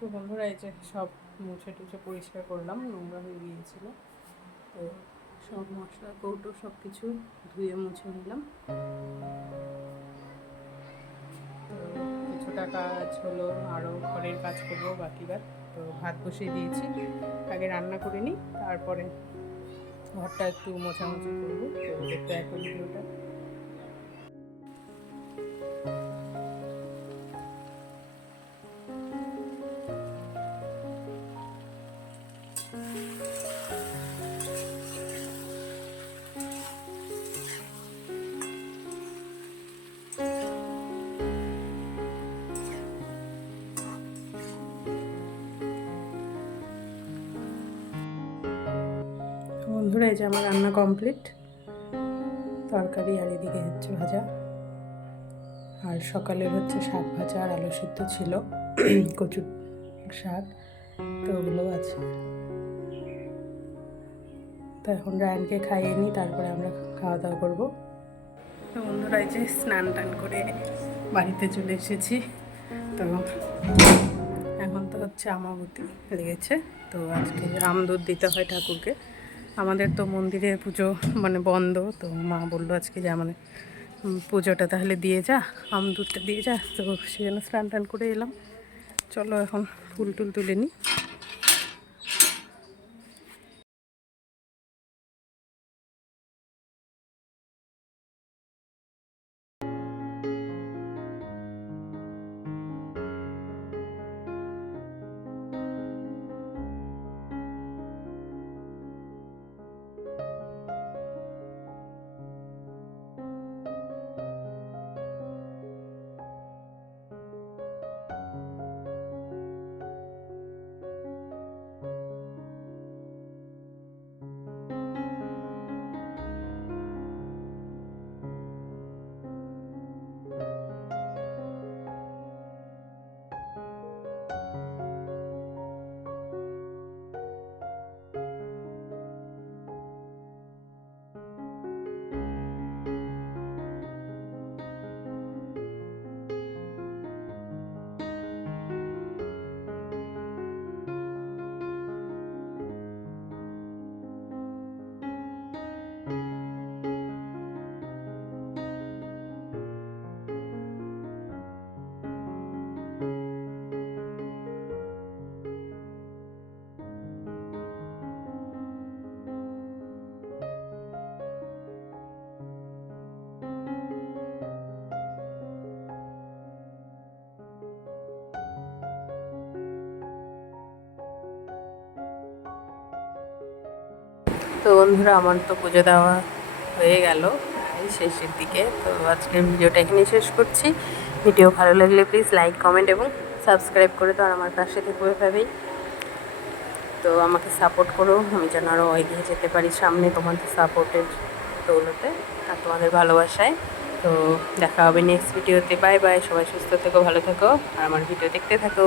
তো বন্ধুরা এই যে সব মুছে টুছে পরিষ্কার করলাম, নোংরা হয়ে গিয়েছিল। তো সব মশলা কৌটো সব কিছু ধুয়ে মুছে নিলাম। তো কিছুটা কাজ হলো, আরও ঘরের কাজ করবো বাকি কাজ। তো ভাত বসিয়ে দিয়েছি, আগে রান্না করে নিই, তারপরে ঘরটা একটু মোছামুছি করবো। তো দেখতে থাকো ভিডিওটা। বন্ধুরা এই যে আমার রান্না কমপ্লিট, তরকারি আর এদিকে হচ্ছে ভাজা, আর সকালের হচ্ছে শাক ভাজা আর আলু সিদ্ধ ছিল, কচুর শাক, তো ওগুলো আছে। তো এখন রায়নকে খাইয়ে নিই, তারপরে আমরা খাওয়া দাওয়া করবো। তো বন্ধুরা এই যে স্নান টান করে বাড়িতে চলে এসেছি। তো এখন তো হচ্ছে আমাবতী লেগেছে, তো আজকে আম দুধ দিতে হয় ঠাকুরকে। আমাদের তো মন্দিরে পুজো মানে বন্ধ, তো মা বললো আজকে যে আমাদের পুজোটা তাহলে দিয়ে যা, আম দুধটা দিয়ে যা। তো সেজন্য স্নান টান করে এলাম। চলো এখন ফুল টুল তুলে নিই। তো বন্ধুরা আমার তো পুজো দেওয়া হয়ে গেল এই শেষের দিকে। তো আজকের ভিডিওটা এখানেই শেষ করছি। ভিডিও ভালো লাগলে প্লিজ লাইক কমেন্ট এবং সাবস্ক্রাইব করে তো আর আমার পাশে থেকে এভাবেই তো আমাকে সাপোর্ট করো, আমি যেন আরও এগিয়ে যেতে পারি সামনে তোমাদের সাপোর্টের দৌলতে আর তোমাদের ভালোবাসায়। তো দেখা হবে নেক্সট ভিডিওতে। বাই বাই, সবাই সুস্থ থেকো, ভালো থেকো আর আমার ভিডিও দেখতে থাকো।